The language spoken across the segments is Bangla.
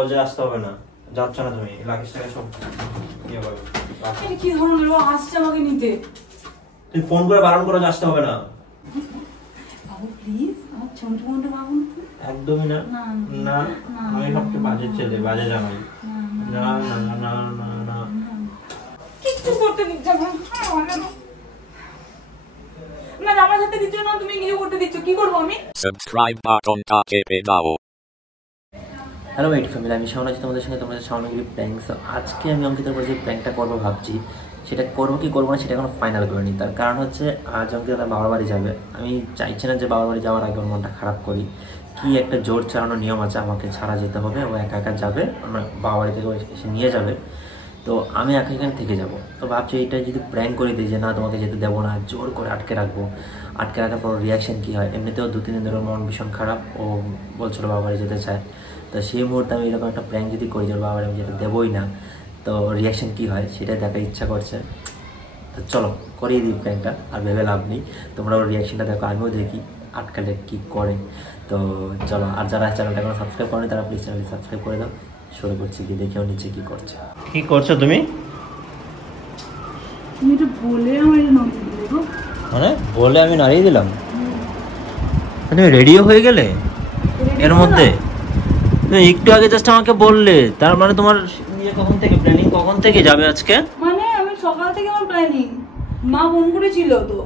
রোজে আসতে হবে না, যাচ্ছ না তুমি লাকিস টাকা সব ইয়ে করো। এটা কি ধরনের ও আসছে আমাকে নিতে? তুই ফোন করে বারণ করে আসতে হবে না। বাবু প্লিজ আমার ছোট মন্টু বাবু। একদমই না। না আমি সবচেয়ে বাজে ছেলে, বাজে জামাই। না না না না না কিছু করতে দিচ্ছ না। না আমার সাথে দিচ্ছ না, তুমি কিছু করতে দিচ্ছ, কি করবো আমি? Subscribe button টাকে দাও। হ্যালো মাই ফ্যামিলি, আমি শাওন আছি তোমাদের সঙ্গে, তোমাদের শাওনগিরি প্র্যাঙ্কস। আজকে আমি অঙ্কিতার উপর যে প্র্যাঙ্কটা করবো ভাবছি, সেটা করবো কি করবো না সেটা এখনো ফাইনাল করিনি। তার কারণ হচ্ছে আজ অঙ্কিতা তার বাবার বাড়ি যাবে। আমি চাইছি না যে বাবার বাড়ি যাওয়ার আগে ওর মনটা খারাপ করি। কি একটা জোর চালানোর নিয়ম আছে, আমাকে ছাড়া যেতে হবে, ও একা একা যাবে, আমার বাবার বাড়ি থেকে এসে নিয়ে যাবে, তো আমি একা এখানে থেকে যাব। তো ভাবছি এইটা যদি প্র্যাঙ্ক করে দিই যে না তোমাকে যেতে দেবো না, জোর করে আটকে রাখবো, আটকে রাখার পর রিয়াকশান কী হয়। এমনিতেও 2-3 দিন ধরে মন ভীষণ খারাপ, ও বলছিল বাবার বাড়ি যেতে চায়। তো সেই মুহূর্তে আমি এরকম একটা প্র্যাঙ্ক যদি করি যে বাবার আমি যেতে দেবোই না, তো রিয়াকশান কী হয় সেটাই দেখার ইচ্ছা করছে। তো চলো করিয়ে দিই প্র্যাঙ্কটা, আর ভেবে লাভ নেই। তোমরা ওর রিয়াকশানটা দেখো, আমিও দেখি আটকালে কী করে। তো চলো, আর যারা চ্যানেলটা এখনো সাবস্ক্রাইব করেনি তারা প্লিজ চ্যানেলটি সাবস্ক্রাইব করে দাও। শুরু করছি, গিয়ে দেখেও নিচে কী করছে। কি করছো তুমি? তুমি তো বলে আমার নামিয়ে দিলে গো। মানে বলে আমি নাড়িয়ে দিলাম? তুমি রেডিও হয়ে গেলে এর মধ্যে? তুমি একটু আগে জাস্ট আমাকে বললে, তার মানে তোমার ইয়ে কখন থেকে, প্ল্যানিং কখন থেকে যাবে আজকে? মানে আমি সকাল থেকে আমার প্ল্যানিং, মা ফোন করেছিল তো।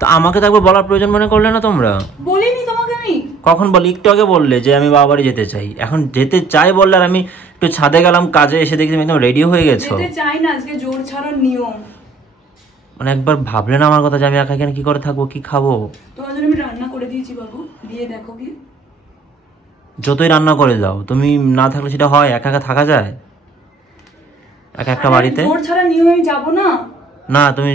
তো আমাকে তো একবার বলার প্রয়োজন মনে করলে না তোমরা? বলিনি তোমাকে আমি? কখন বলি? একটু আগে বললে যে আমি বাবা বাড়ি যেতে চাই। এখন যেতে চাই বললে, আর আমি একটু ছাদে গেলাম কাজে, এসে দেখি তুমি একদম রেডি হয়ে গেছো। যেতে চাই না, আজকে জোর ছাড়ার নিয়ম। মানে একবার ভাবলে না আমার কথা যে আমি একা এখানে কি করে থাকবো, কি খাবো? তোমার জন্য আমি রান্না করে দিয়েছি বাবু, দিয়ে দেখো কি। যতই রান্না করে দাও, তুমি না থাকলে সেটা হয়? একা একা থাকা যায় একা একটা বাড়িতে? জোর ছাড়া নিয়মে আমি যাবো না। না তুমি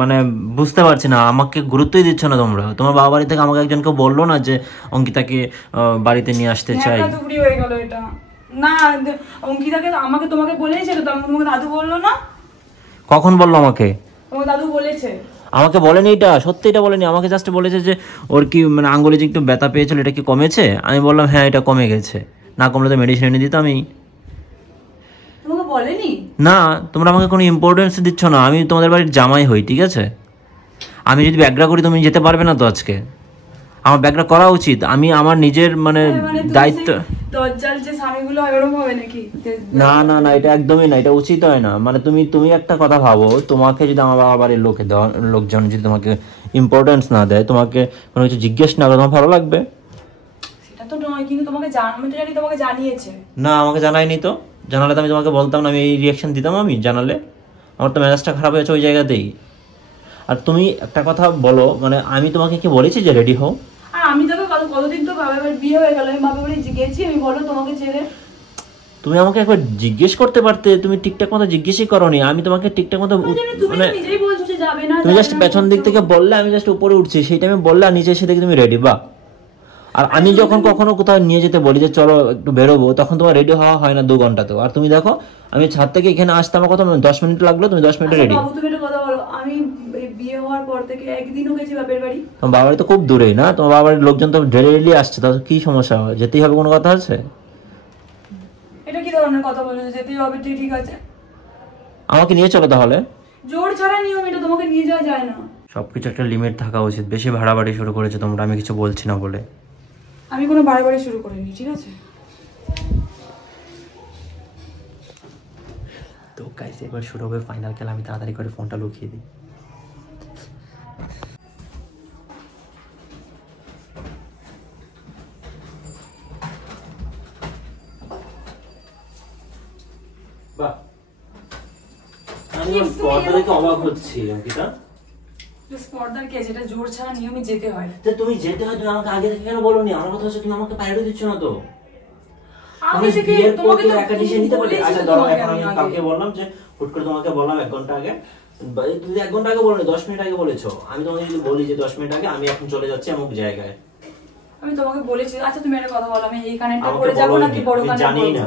মানে বুঝতে পারছি না, আমাকে গুরুত্বই দিচ্ছ না তোমরা। তোমার বাবা বাড়ি থেকে আমাকে একজনকে বললো না যে অঙ্কিতাকে বাড়িতে নিয়ে আসতে চাই? টুকরি হয়ে গেল এটা। না অঙ্কিতাকে আমাকে তোমাকে বলেছিল তো, তোমাকে দাদু বললো না? কখন বললো আমাকে? তোমার দাদু বলেছে। আমাকে বলেনি এটা, সত্যি এটা বলেনি। আমাকে জাস্ট বলেছে যে ওর কি মানে আঙ্গুলে যে একটু ব্যথা পেয়েছিল, এটা কি কমেছে? আমি বললাম হ্যাঁ এটা কমে গেছে, না কমলে তো মেডিসিন এনে দিতাম। আমি তোমাকে বলেনি? না, তোমরা আমাকে কোনো ইম্পর্টেন্স দিচ্ছ না। আমি তোমাদের বাড়ির জামাই হই, ঠিক আছে? আমি যদি ব্যাগরা করি তুমি যেতে পারবে না তো আজকে? আমার ব্যাগরা করা উচিত। আমি আমার নিজের মানে দায়িত্ব। দজ্জাল যে স্বামীগুলো হয় ওরকম হবে নাকি? না না না, এটা একদমই না, এটা উচিত হয় না। মানে তুমি একটা কথা ভাবো, তোমাকে যদি আমার বাবা বাড়ির লোকজন যদি তোমাকে ইম্পর্টেন্স না দেয়, তোমাকে কোনো কিছু জিজ্ঞেস না করে, তোমার ভালো লাগবে? সেটা তো নয়, কিন্তু তোমাকে আমি তো জানি তোমাকে জানিয়েছে। না আমাকে জানায়নি তো। জানালে তো আমি তোমাকে বলতাম না, আমি এই রিয়াকশন দিতাম? আমি জানালে আমার তো মেজাজটা খারাপ হয়েছে ওই জায়গাতেই। আর তুমি একটা কথা বলো, মানে আমি তোমাকে কি বলেছি যে রেডি হও? আর আমি তোকে কতদিন তো বাবার বাড়ি বিয়ে হয়ে গেল, আমি বাবার বাড়ি গেছি আমি, বলো তোমাকে ছেড়ে? তুমি আমাকে একবার জিজ্ঞেস করতে পারতে, তুমি ঠিকঠাক মতো জিজ্ঞেসই করোনি। আমি তোমাকে ঠিকঠাক মতো মানে নিজেই বলছো যে যাবে না, তুমি জাস্ট পেছন দিক থেকে বললে, আমি জাস্ট উপরে উঠছি, সেই টাইমে বললে, আর নিচে এসে দেখি তুমি রেডি। বা আর আমি যখন কখনো কোথাও নিয়ে যেতে বলি যে চলো একটু বেরোবো, তখন তোমার রেডি হওয়া হয় না 2 ঘন্টাতেও। আর তুমি দেখো আমি ছাদ থেকে এখানে আসতে আমার কত 10 মিনিট লাগলো, তুমি 10 মিনিটে রেডি। বাবু তুমি একটা কথা বলো, আমি বিয়ে হওয়ার পর থেকে একদিনও গেছি বাপের বাড়ি? তোমার বাবা বাড়ি তো খুব দূরেই না, তোমার বাবা বাড়ির লোকজন তো ডেলি আসছে, তাহলে কি সমস্যা হয়? যেতেই হবে, কোনো কথা আছে? এটা কি ধরনের কথা বলছো? যেতেই হবে, ঠিক আছে আমাকে নিয়ে চলো তাহলে। জোর ছাড়া নিয়ম এটা, তোমাকে নিয়ে যাওয়া যায় না। সবকিছু একটা লিমিট থাকা উচিত। বেশি ভাড়াবাড়ি শুরু করেছো তোমরা, আমি কিছু বলছি না বলে। আমি কোনো বাড়াবাড়ি শুরু করিনি, ঠিক আছে? তো গাইস এবার শুরু হবে ফাইনাল খেলা। আমি তাড়াতাড়ি করে ফোনটা লুকিয়ে দিই। বাহ, আমি স্পর্ধা দেখে অবাক হচ্ছি অঙ্কিতা। স্পর্ধার কি আছে? এটা জোর ছাড়া নিয়মে যেতে হয়। তুমি যেতে হয়, তুমি আমাকে আগে থেকে কেন বলোনি? আমার কথা হচ্ছে তুমি আমাকে প্রায়োরিটি দিচ্ছ না তো। আগে থেকে তোমাকে তো একা ডিসিশন নিতে বলেছি। আচ্ছা ধরো এখন আমি কালকে বললাম যে হুট করে তোমাকে বললাম 1 ঘন্টা আগে, তুমি 1 ঘন্টা আগে বলোনি, 10 মিনিট আগে বলেছো। আমি তোমাকে যদি বলি যে 10 মিনিট আগে আমি এখন চলে যাচ্ছি অমুক জায়গায়, আমি তোমাকে বলেছি। আচ্ছা তুমি একটা কথা বলো, আমি এই কানেরটা পরে যাব নাকি বড় কানের? জানি না,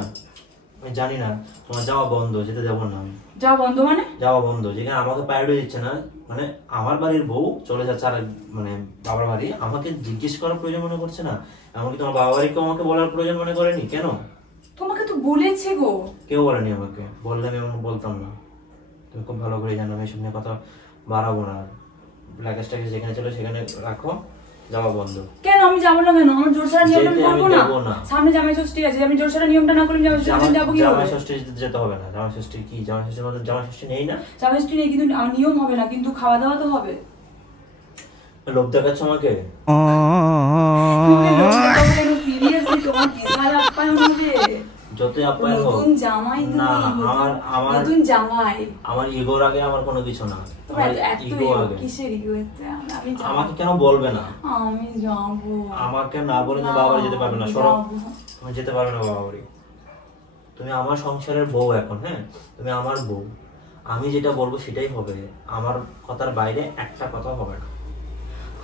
আমি জানি না, তোমার যাওয়া বন্ধ, যেতে যাবো না আমি। যা বন্ধ মানে? যাওয়া বন্ধ, যেখানে আমাকে প্রায়োরিটি দিচ্ছে না, মানে আমার বাড়ির বউ চলে যাচ্ছে আর মানে বাবার বাড়ি, আমাকে জিজ্ঞেস করার প্রয়োজন মনে করছে না, এমনকি তোমার বাবা বাড়িকেও আমাকে বলার প্রয়োজন মনে করেনি। কেন? তোমাকে তো বলেছে গো। কেউ বলেনি আমাকে, বললে আমি এমন বলতাম না। তুমি খুব ভালো করে জানো আমি এসব নিয়ে কথা বাড়াবো না। লাগেজটাকে যেখানে চলে সেখানে রাখো, যাওয়া বন্ধ। কেন আমি যাবো না? কেন আমার জোর ছাড়া নিয়মটা যেতে আমি করবো দেবো না? না। সামনে জামাই ষষ্ঠী আছে, আমি জোর ছাড়া নিয়মটা না করলে জামাই ষষ্ঠী যাবো কি জামাই হবে? ষষ্ঠী যেতে হবে না। জামাই ষষ্ঠী কি? জামাই ষষ্ঠীর মতো জামাই ষষ্ঠী নেই না? জামাই ষষ্ঠী নেই, কিন্তু নিয়ম হবে না, কিন্তু খাওয়া দাওয়া তো হবে। লোভ দেখাচ্ছ আমাকে? সিরিয়াসলি তোমার বিশাল আপ্যায়ন হবে। যতই আপ্যায়ন হোক, নতুন জামাই না, তুমি, আমার নতুন জামাই। আমার ইগোর আগে আমার কোনো কিছু না। তোমার আমার এত ইগো আগে। কিসের ইগো এতে? আমি যাবো। আমাকে কেন বলবে না? আমি যাবো। আমাকে না বলে তুমি বাবা বাড়ি যেতে পারবে না। সরো, যাবো। তুমি যেতে পারবে না বাবা বাড়ি। তুমি আমার সংসারের বউ এখন, হ্যাঁ, তুমি আমার বউ। আমি যেটা বলবো সেটাই হবে, আমার কথার বাইরে একটা কথা হবে না।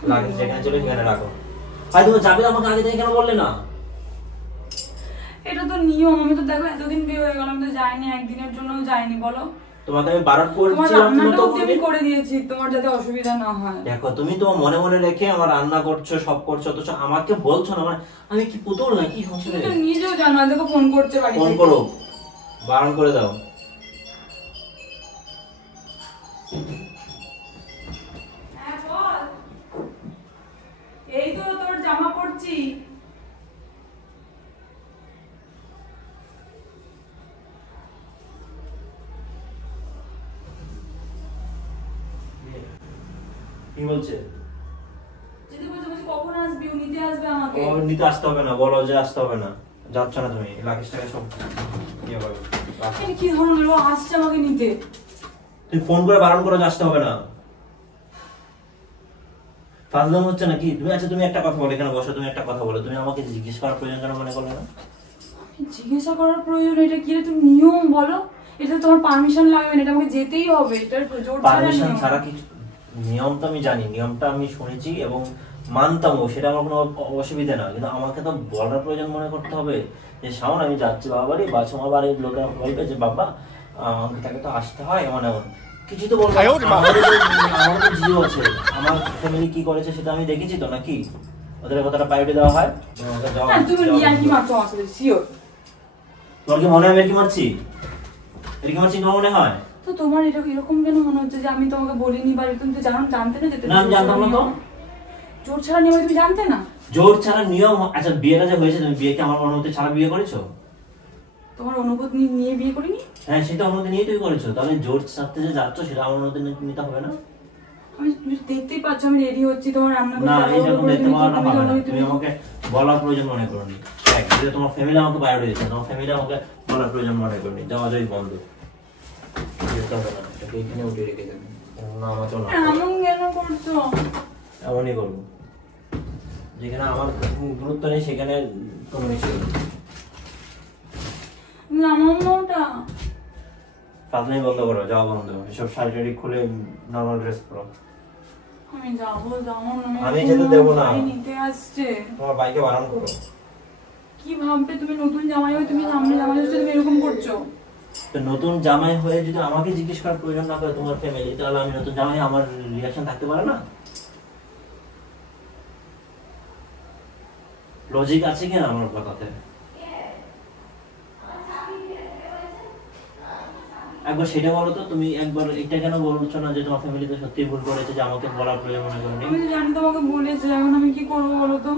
লাগে যেখানে চলে সেখানে রাখো। ভাই তুমি যাবে, আমাকে আগে থেকে কেন বললে না? এটা তো নিয়ম। আমি তো দেখো এতদিন বিয়ে হয়ে গেল, আমি তো যাইনি, একদিনের জন্য যাইনি। বলো, তোমাকে আমি বারণ তোমার করছিলাম, তুমি রান্নাটা তো অব্দি আমি করে দিয়েছি, তোমার যাতে অসুবিধা না হয়। দেখো তুমি তো মনে মনে রেখে আমার রান্না করছো, সব করছো, অথচ আমাকে বলছো না। মানে আমি কি পুতুল না কি তুমি সংসারে? তো নিজেও জানো, আর দেখো ফোন করছে বাড়ি ফোন থেকে। করো, বারণ করে দাও। হ্যাঁ বল। এই তো তোর জামা পরছি। কি বলছে? যদি বলছে কখন আসবি, ও নিতে আসবে আমাকে। ও নিতে আসতে হবে না, বলো যে আসতে হবে না। যাচ্ছ না তুমি, লাগেজটাকে সব ইয়ে করো, রাখো। এটা কি ধরনের? ও আসছে আমাকে নিতে। তুমি ফোন করে বারণ করো যে আসতে হবে না। ফাজলাম হচ্ছে নাকি? তুমি আচ্ছা তুমি একটা কথা বলো, এখানে বসো, তুমি একটা কথা বলো। তুমি আমাকে জিজ্ঞেস করার প্রয়োজন কেন মনে করলে না? জিজ্ঞাসা করার প্রয়োজন? এটা কি রে? তুমি নিয়ম বলো, এটা তোমার পারমিশন লাগবে না, এটা আমাকে যেতেই হবে। এটা জোর ছাড়া পারমিশন নিয়ম। ছাড়া কিছু নিয়ম তো আমি জানি, নিয়মটা আমি শুনেছি এবং মানতামও, সেটা আমার কোনো অসুবিধা না। কিন্তু আমাকে তো বলার প্রয়োজন মনে করতে হবে যে শাওন আমি যাচ্ছি বাবা বাড়ি, বা তোমার বাড়ির লোকেরা বলবে যে বাবা তাকে তো আসতে হয়, এমন এমন কিছু তো বলবো। আমার তো জিও আছে, আমার ফ্যামিলি কি করেছে সেটা আমি দেখেছি তো, নাকি ওদের কতটা প্রায়োরিটি দেওয়া হয়। আমাকে যাওয়া- হ্যাঁ, তুমি যাওয়া- নিয়ে কি মারছো আমার সাথে? শিওর? তোমার কি মনে হয় আমি এর কি মারছি? এর কি মারছি তোমার মনে হয়? তো তোমার এটা এরকম কেন মনে হচ্ছে যে আমি তোমাকে বলিনি, বা তুমি তো জানতে না যেতে? না, আমি জানতাম না তো। জোর ছাড়া নিয়ম তুমি জানতে না? জোর ছাড়া নিয়ম? আচ্ছা বিয়েটা যে হয়েছে, তুমি বিয়েকে আমার অনুমতি ছাড়া বিয়ে করেছো? তোমার অনুভূতি নিয়ে বিয়ে করিনি? হ্যাঁ, সেটা অনুমতি নিয়ে তুমি করেছো, তাহলে জোর ছাড়তে যে যাচ্ছ সেটা আমার অনুমতি নিতে হবে না? তুমি দেখতেই পাচ্ছ আমি রেডি হচ্ছি, তোমার রান্না না, এই করে যখন দেখতে পাওয়া না তুমি পাবে না। তুমি তুমি আমাকে বলার প্রয়োজন মনে করনি। দেখ, যেটা তোমার ফ্যামিলি আমাকে প্রায়োরিটি দিচ্ছে, তোমার ফ্যামিলি আমাকে বলার প্রয়োজন মনে করনি। যাওয়া যাই বন্ধ, যেতে হবে না, এটাকে এখানে উঠে রেখে দেবে। না, আমাকেও না, এমন কেন করছো? এমনই করবো। যেখানে আমার গুরুত্ব নেই সেখানে কোনো কিছু নেই। জামাটা ফাজলামি বন্ধ করো, যাওয়া বন্ধ। এসব শাড়ি টাড়ি খুলে নর্মাল ড্রেস পরো। আমি যাবো, যাবো না। আমি যেতে দেবো না। ভাই নিতে আসছে। তোমার বাইকে বারণ করো। কি ভাববে তুমি? নতুন জামাই হয়ে তুমি সামনে জামাই হচ্ছে, তুমি এরকম করছো? তো নতুন জামাই হয়ে যদি আমাকে জিজ্ঞেস করার প্রয়োজন না করে তোমার ফ্যামিলি, তাহলে আমি নতুন জামাই, আমার রিঅ্যাকশন থাকতে পারে না? লজিক আছে কিনা আমার কথাতে? একবার সেটা বলো তো, তুমি একবার এটা কেন বলছো না যে তোমার ফ্যামিলিতে সত্যি ভুল করেছে, যে আমাকে বলার প্রয়োজন মনে করেনি? আমি তো জানি তোমাকে বলেছে, এখন আমি কি করবো বলো তো?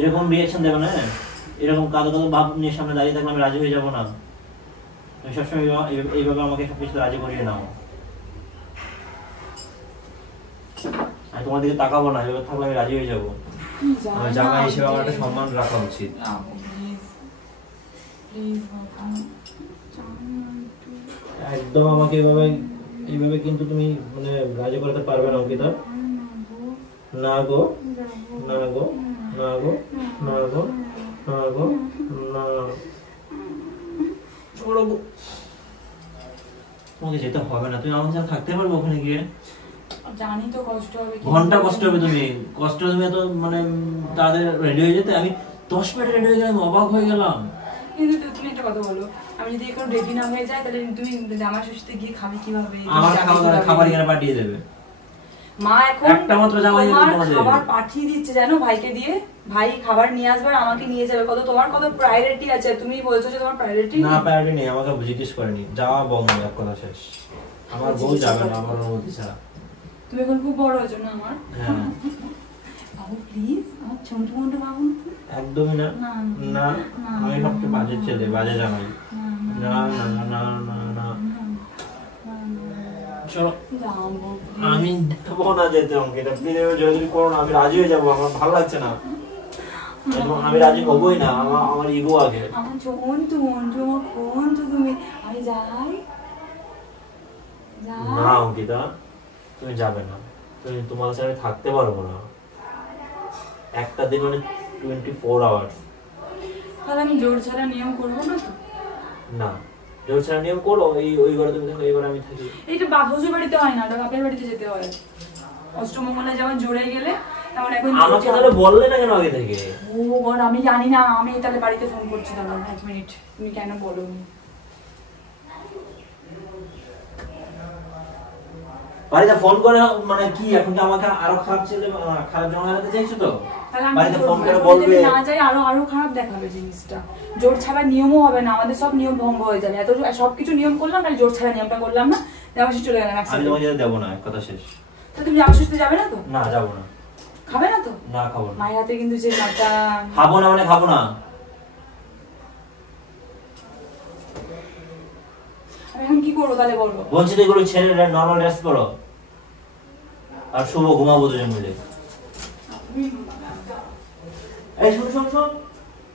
এরকম রিঅ্যাকশন দেবে না, এরকম কাঁদো কাঁদো ভাব নিয়ে সামনে দাঁড়িয়ে থাকলে আমি রাজি হয়ে যাবো না। তুমি সবসময় এইভাবে আমাকে সবকিছু রাজি করিয়ে নাও। আমি তোমার দিকে তাকাবো না, এভাবে থাকলে আমি রাজি হয়ে যাবো। আমার জামাই হিসেবে আমার একটা সম্মান রাখা উচিত। একদম আমাকে এইভাবে কিন্তু তুমি মানে রাজি করতে পারবে না অঙ্কিতা। না গো, না গো, না গো, না গো, না গো, না। छोड़ो, তোমাকে যেতে হবে না। তুমি আমার সাথে থাকতে পারবে ওখানে গিয়ে? জানি তো কষ্ট হবে, ঘন্টা কষ্ট হবে। তুমি এত মানে তাদের রেডি হয়ে যেতে। আমি 10 মিনিট রেডি হয়ে গেলাম, অবাক হয়ে গেলাম। কিন্তু তুমি একটা কথা বলো, আমি যদি এখন রেডি না হয়ে যাই তাহলে তুমি জামা ষষ্ঠীতে গিয়ে খাবে কিভাবে? আমার খাবার এখানে পাঠিয়ে দেবে। মা এখন একটা মাত্র জামা তোমার খাবার পাঠিয়ে দিচ্ছে জানো, ভাইকে দিয়ে। ভাই খাবার নিয়ে আসবে আর আমাকে নিয়ে যাবে। তোমার কত প্রায়োরিটি আছে, তুমি বলছো যে তোমার প্রায়োরিটি না, প্রায়োরিটি নেই, আমাকে জিজ্ঞেস করেনি। যাওয়া বন্ধ, এক কথা শেষ। আমার বউ যাবে না আমার অনুমতি ছাড়া। তুমি এখন খুব বড় হয়েছো না আমার। হ্যাঁ বাবু প্লিজ, আমার ছোট ছোট বাবু। একদমই না, না আমি সবচেয়ে বাজে ছেলে, বাজে জামাই। না না না না না, চলো আমি দেবো না যেতে অঙ্কিতা, প্লিজ যদি করো না আমি রাজি হয়ে যাবো, আমার ভালো লাগছে না। আমি রাজি হবোই না, আমার ইগো আগে। আমার জন্তু তুমি, আমি যাই। না অঙ্কিতা তুমি যাবে না, তুমি তোমার সাথে আমি থাকতে পারবো না একটা দিন, মানে 24 আওয়ার্স। তাহলে আমি জোর ছাড়া নিয়ম করবো না তো? না, জোর ছাড়া নিয়ম করো। ওই ঘরে তুমি থাকো, এই ঘরে আমি থাকি। এইটা শ্বশুর বাড়িতে হয় না, এটা বাপের বাড়িতে যেতে হয়। অষ্টমঙ্গলে যেমন জোরে গেলে তেমন এখন আমাকে তাহলে বললে না কেন আগে থেকে? ও গড, আমি জানি না। আমি তাহলে বাড়িতে ফোন করছি, দাঁড়াও 1 মিনিট। তুমি কেন বলোনি? বাড়িতে ফোন করে মানে কি এখন কি আমাকে আরো খারাপ ছেলে, খারাপ জামা লাগাতে চাইছো তো? বাড়িতে ফোন করে বলবে না যাই, আরো খারাপ দেখাবে জিনিসটা। জোর ছাড়া নিয়মও হবে না, আমাদের সব নিয়ম ভঙ্গ হয়ে যাবে। এত সবকিছু নিয়ম করলাম, তাহলে জোর ছাড়া নিয়মটা করলাম না, যাওয়া চলে গেলাম। আমি তোমাকে যেতে দেবো না, এক কথা শেষ। তো তুমি যাওয়া শেষে যাবে না তো? না যাবো না। খাবে না তো? না খাবো না। মায়ের হাতে কিন্তু যে মাটা খাবো না মানে খাবো না। আমি এখন কি করবো তাহলে বলবো? বলছি তো এগুলো ছেড়ে নর্মাল ড্রেস পরো আর শুভ ঘুমাবো দুজন মিলে। এই শোন শোন শোন,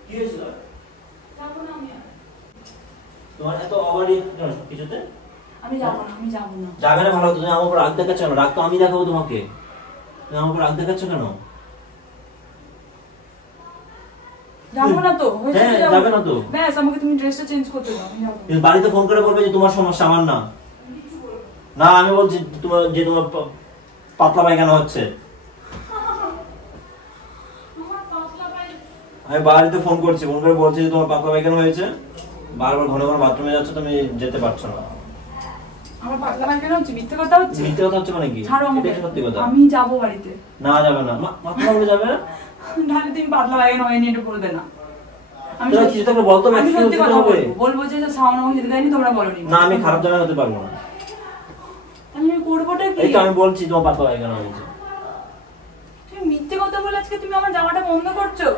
কি হয়েছিল তোমার এত অবাড়ি কিছুতে? আমি যাবো না। যাবে না, ভালো। তুমি আমার উপর রাগ দেখাচ্ছ কেন? রাগ তো আমি দেখাবো তোমাকে, তুমি আমার উপর রাগ দেখাচ্ছ কেন? যাবো না তো? হ্যাঁ যাবে না তো? ব্যাস, আমাকে তুমি ড্রেসটা চেঞ্জ করতে দাও, আমি যাবো। কিন্তু বাড়িতে ফোন করে বলবে যে তোমার সমস্যা, আমার না। না আমি বলছি তোমার পাতলা পায়খানা হচ্ছে। আমি বাড়িতে ফোন করছি, ফোন করে বলছি যে তোমার পাতলা পায়খানা হয়েছে, বারবার ঘন ঘন বাথরুমে যাচ্ছ, তুমি যেতে পারছো না। আমার পাতলা পায়খানা হচ্ছে? মিথ্যে কথা হচ্ছে। মিথ্যে কথা হচ্ছে মানে কি? ছাড়ো আমাকে, এটাই সত্যি কথা। আমি যাবো বাড়িতে। না যাবে না, মাথা ঘুরে যাবে। তাহলে তুমি পাতলা পায়খানা হয়নি এটা বলবে না। আমি তোরা কিছু তোকে বলতে হবে, আমি সত্যি excuse কথা দিতে হবে। বলবো যে শাওন আমাকে যেতে দেয়নি, তোমরা বলোনি। না আমি খারাপ জায়গায় হতে পারবো না। আমি করবোটা কি? এই তো আমি বলছি তোমার পাতলা পায়খানা হয়েছে। তুমি মিথ্যে কথা বলে আজকে তুমি আমার জামাটা বন্ধ করছো।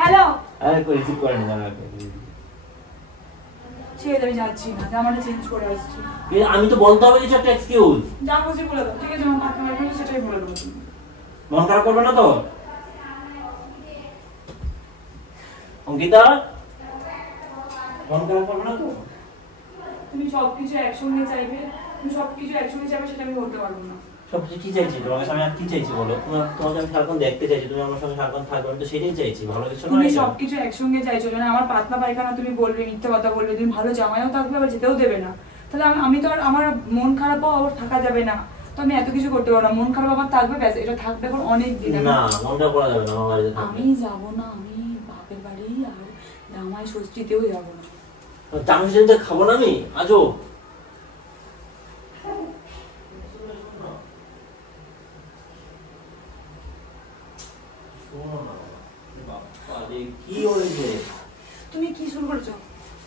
হ্যালো, আরে কই রিসিভ করেনি জানাকে। ছেড়ে আমি যাচ্ছি না, জামাটা চেঞ্জ করে আসছি। আমি তো বলতে হবে কিছু একটা এক্সকিউজ। যা বলছি বলে দাও, ঠিক আছে? আমার পাতলা পায়খানা সেটাই বলে দেবো। মন খারাপ করবে না তো অঙ্কিতা? মন খারাপ করবে না তো? তুমি সবকিছু একসঙ্গে চাইবে, সেটা আমি বলতে পারবো না। সবকিছু কি চাইছি তোমার কাছে? আমি আর কি চাইছি বলো? তোমাকে আমি সারাক্ষণ দেখতে চাইছি, তুমি আমার সঙ্গে সারাক্ষণ থাকবে, আমি তো সেটাই চাইছি, ভালো কিছু তুমি নয়। সবকিছু একসঙ্গে চাইছো না। আমার পাতলা পায়খানা তুমি বলবে, মিথ্যে কথা বলবে, তুমি ভালো জামাইও থাকবে আবার যেতেও দেবে না। তাহলে আমি তো আর আমার মন খারাপও আবার থাকা যাবে না। তো আমি এত কিছু করতে পারবো না। মন খারাপ আমার থাকবে, ব্যাস, এটা থাকবে এখন অনেক দিন। না মনটা করা যাবে না আমার বাড়িতে থাকবে। আমি যাবো না, আমি বাপের বাড়ি আর জামাই ষষ্ঠীতেও যাবো না। চামচ খাবো না আমি আজও। কি হয়েছে? তুমি কি শুরু করেছো?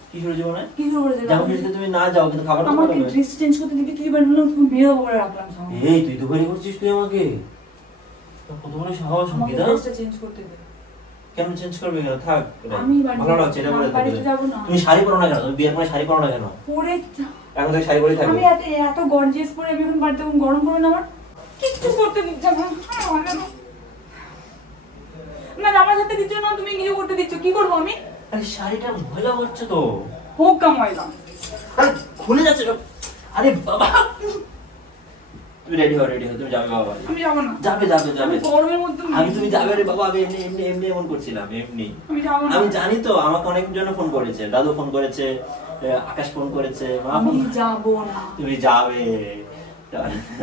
কি শুরু জীবনে? কি শুরু করেছো? যাও খেতে তুমি না যাও, কিন্তু খাবার আমাকে ড্রেস চেঞ্জ করতে দিবি, তুই বললাম তুমি বিয়ে করে রাখলাম সব। এই তুই দুবারই করছিস তুই আমাকে? কত বড় সাহস আমাকে অঙ্কিতা? ড্রেসটা চেঞ্জ করতে দে। কেন চেঞ্জ করবে কেন? থাক, আমি বাড়িতে ভালো লাগছে এটা বলে বাড়িতে যাবো না। তুমি শাড়ি পরো না কেন? তুমি বিয়ের পরে শাড়ি পরো না কেন? পরে এখন থেকে শাড়ি পরেই থাকবে। আমি এত গর্জিয়াস পরে আমি এখন বাড়িতে গরম করবে না আমার? কিচ্ছু করতে দিচ্ছ না। না জামার সাথে দিচ্ছ না, তুমি কিছু করতে দিচ্ছ, কি করবো আমি? আরে শাড়িটা ময়লা হচ্ছে তো। হোক কা ময়লা। আরে খুলে যাচ্ছে সব। আরে বাবা তুমি রেডি হও, তুমি যাবে বাবা। আমি যাবো না। যাবে গরমের মধ্যে আমি তুমি যাবে রে বাবা। আমি এমনি এমন করছিলাম এমনি। আমি যাবো না। আমি জানি তো, আমাকে অনেকজন ফোন করেছে, দাদু ফোন করেছে, আকাশ ফোন করেছে, মা আমি ফোন। যাবো না। তুমি যাবে।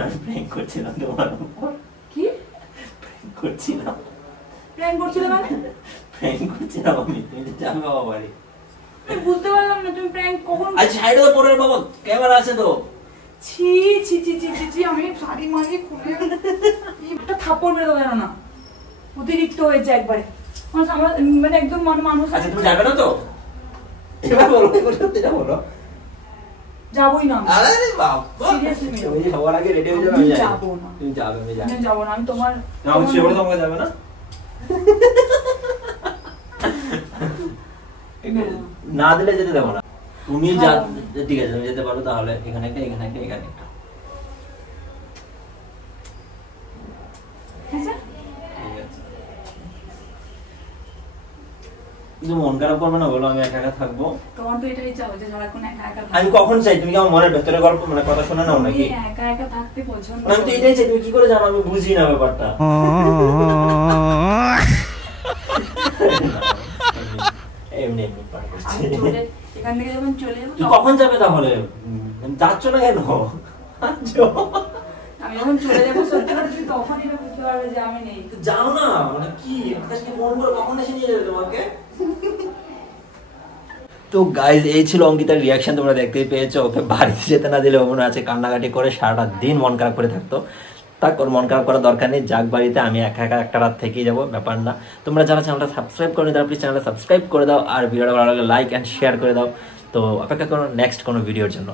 আমি প্র্যাঙ্ক করছিলাম তোমার উপর। কি প্র্যাঙ্ক করছিলাম। প্ল্যান করছিলে মানে? প্র্যাঙ্ক করছি না আমি, তুমি তো যাবে বাবা বাড়ি। আমি বুঝতে পারলাম না তুমি প্র্যাঙ্ক কখন। আজ সাইডে তো পরের বাবা ক্যামেরা আছে তো। ছি ছি ছি ছি ছি ছি, আমি শাড়ি মারি খুলে একটা থাপ্পড় মেরে দেবো না, অতিরিক্ত হয়েছে একবারে। আমার মানে একদম মানুষ। আচ্ছা তুমি যাবে না তো? এবার বলো, এবার সত্যিটা বলো। যাবোই না আমি। আরে বাবা, Seriously আমি যাবো। তুমি সবার আগে রেডি হয়ে যাবে, আমি জানি। যাবো না। তুমি যাবে, আমি জানি। আমি যাবো না, আমি তোমার না, আমি ছেড়ে বলে তোমাকে যাবে না। না দিলে যেতে দেবো না। তুমি যা, ঠিক আছে তুমি যেতে পারো, তাহলে এখানে একটা, এখানে একটা, এখানে একটা। আচ্ছা ঠিক আছে। কিন্তু মন খারাপ করবে না বলো, আমি একা একা থাকবো। তোমার তো এটাই চাও যে সারাক্ষণ একা একা আমি থাকো। কখন চাই? তুমি কি আমার মনের ভেতরে গল্প মানে কথা শোনা নাও নাকি? তুমি একা একা থাকতে পছন্দ আমি তো করো। এটাই চাই, তুমি কি করে জানো? আমি বুঝি না ব্যাপারটা। এমনি এমনি পার করছি। আমি চলে এখান থেকে যখন চলে যাবো তুই কখন যাবে তাহলে? যাচ্ছ না কেন? আমি যখন চলে যাবো সত্যি করে তুমি তখনই এটা বুঝতে পারবে যে আমি নেই। যাও না, মানে কি আজকে ফোন করে কখন এসে নিয়ে যাবে তোমাকে? তো গাইজ, এই ছিল অঙ্কিতার রিয়াকশন, তোমরা দেখতেই পেয়েছো। ওকে বাড়িতে যেতে না দিলে ও মনে আছে কান্নাকাটি করে সারাটা দিন মন খারাপ করে থাকতো। তাক ওর মন খারাপ করার দরকার নেই, যাক বাড়িতে, আমি একা একা একটা রাত থেকেই যাবো, ব্যাপার না। তোমরা যারা চ্যানেলটা সাবস্ক্রাইব করো তারা প্লিজ চ্যানেলটা সাবস্ক্রাইব করে দাও, আর ভিডিওটা ভালো লাগলে লাইক অ্যান্ড শেয়ার করে দাও। তো অপেক্ষা করো নেক্সট কোনো ভিডিওর জন্য।